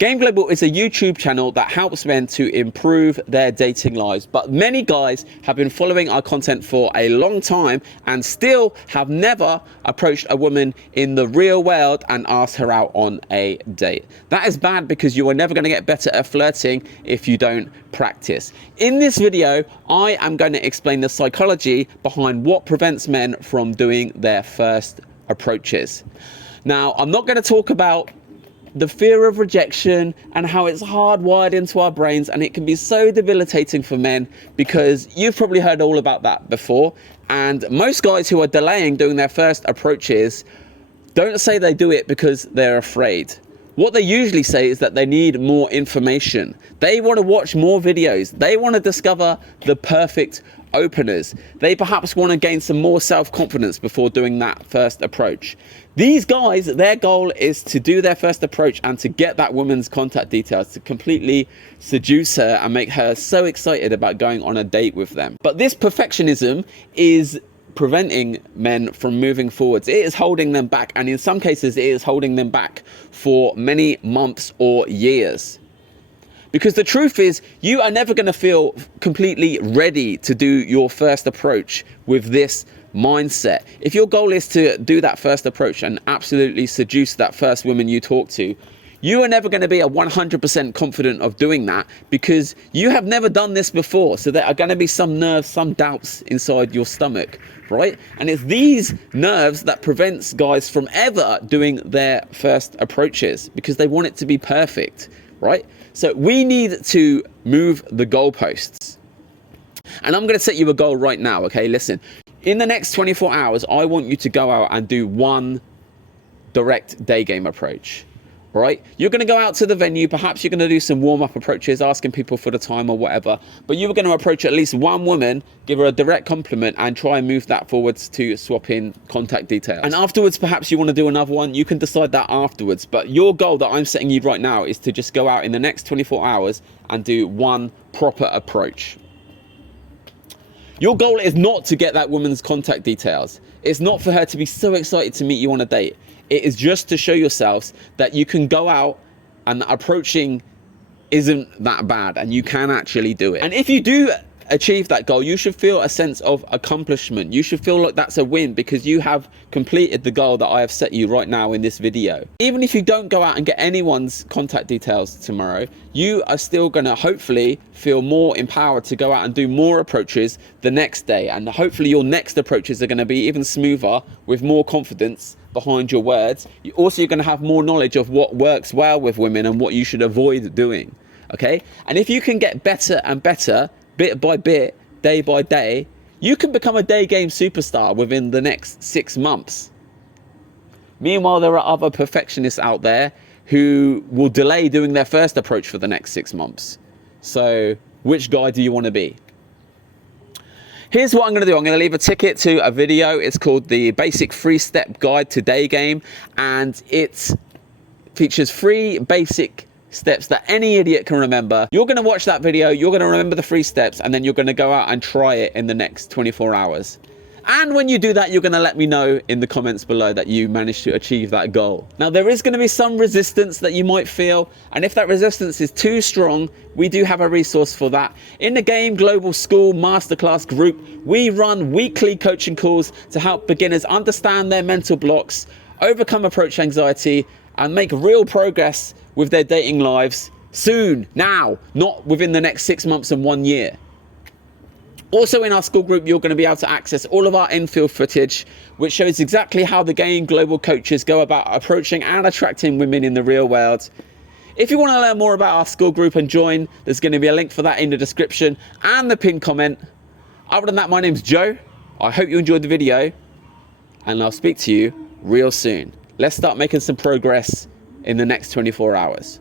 Game Global is a YouTube channel that helps men to improve their dating lives, but many guys have been following our content for a long time and still have never approached a woman in the real world and asked her out on a date. That is bad because you are never going to get better at flirting if you don't practice. In this video, I am going to explain the psychology behind what prevents men from doing their first approaches. Now, I'm not going to talk about the fear of rejection and how it's hardwired into our brains, and it can be so debilitating for men because you've probably heard all about that before. And most guys who are delaying doing their first approaches don't say they do it because they're afraid. What they usually say is that they need more information. They want to watch more videos. They want to discover the perfect openers. They perhaps want to gain some more self-confidence before doing that first approach. These guys, their goal is to do their first approach and to get that woman's contact details, to completely seduce her and make her so excited about going on a date with them. But this perfectionism is preventing men from moving forwards. It is holding them back, and in some cases it is holding them back for many months or years. Because the truth is, you are never going to feel completely ready to do your first approach with this mindset. If your goal is to do that first approach and absolutely seduce that first woman you talk to, you are never going to be 100% confident of doing that because you have never done this before. So there are going to be some nerves, some doubts inside your stomach, right? And it's these nerves that prevents guys from ever doing their first approaches because they want it to be perfect, right? So we need to move the goalposts. And I'm going to set you a goal right now, okay? Listen, in the next 24 hours, I want you to go out and do one direct day game approach. Right? You're going to go out to the venue. Perhaps you're going to do some warm-up approaches, asking people for the time or whatever. But you're going to approach at least one woman, give her a direct compliment, and try and move that forwards to swap in contact details. And afterwards, perhaps you want to do another one. You can decide that afterwards. But your goal that I'm setting you right now is to just go out in the next 24 hours and do one proper approach. Your goal is not to get that woman's contact details. It's not for her to be so excited to meet you on a date. It is just to show yourselves that you can go out and approaching isn't that bad and you can actually do it. And if you do achieve that goal, you should feel a sense of accomplishment. You should feel like that's a win because you have completed the goal that I have set you right now in this video. Even if you don't go out and get anyone's contact details tomorrow, you are still going to hopefully feel more empowered to go out and do more approaches the next day. And hopefully your next approaches are going to be even smoother with more confidence behind your words. You're going to have more knowledge of what works well with women and what you should avoid doing. Okay? And if you can get better and better, bit by bit, day by day, you can become a day game superstar within the next 6 months. Meanwhile, there are other perfectionists out there who will delay doing their first approach for the next 6 months. So which guy do you want to be? Here's what I'm going to do. I'm going to leave a ticket to a video. It's called the Basic 3-Step Guide to Daygame, and it features 3 basic steps that any idiot can remember. You're going to watch that video, you're going to remember the 3 steps, and then you're going to go out and try it in the next 24 hours. And when you do that, you're going to let me know in the comments below that you managed to achieve that goal. Now, there is going to be some resistance that you might feel, and if that resistance is too strong, we do have a resource for that. In the Game Global School Masterclass group, we run weekly coaching calls to help beginners understand their mental blocks, overcome approach anxiety, and make real progress with their dating lives soon, now, not within the next 6 months and 1 year. Also in our school group, you're going to be able to access all of our infield footage, which shows exactly how the Game Global coaches go about approaching and attracting women in the real world. If you want to learn more about our school group and join, there's going to be a link for that in the description and the pinned comment. Other than that, my name's Joe. I hope you enjoyed the video, and I'll speak to you real soon. Let's start making some progress in the next 24 hours.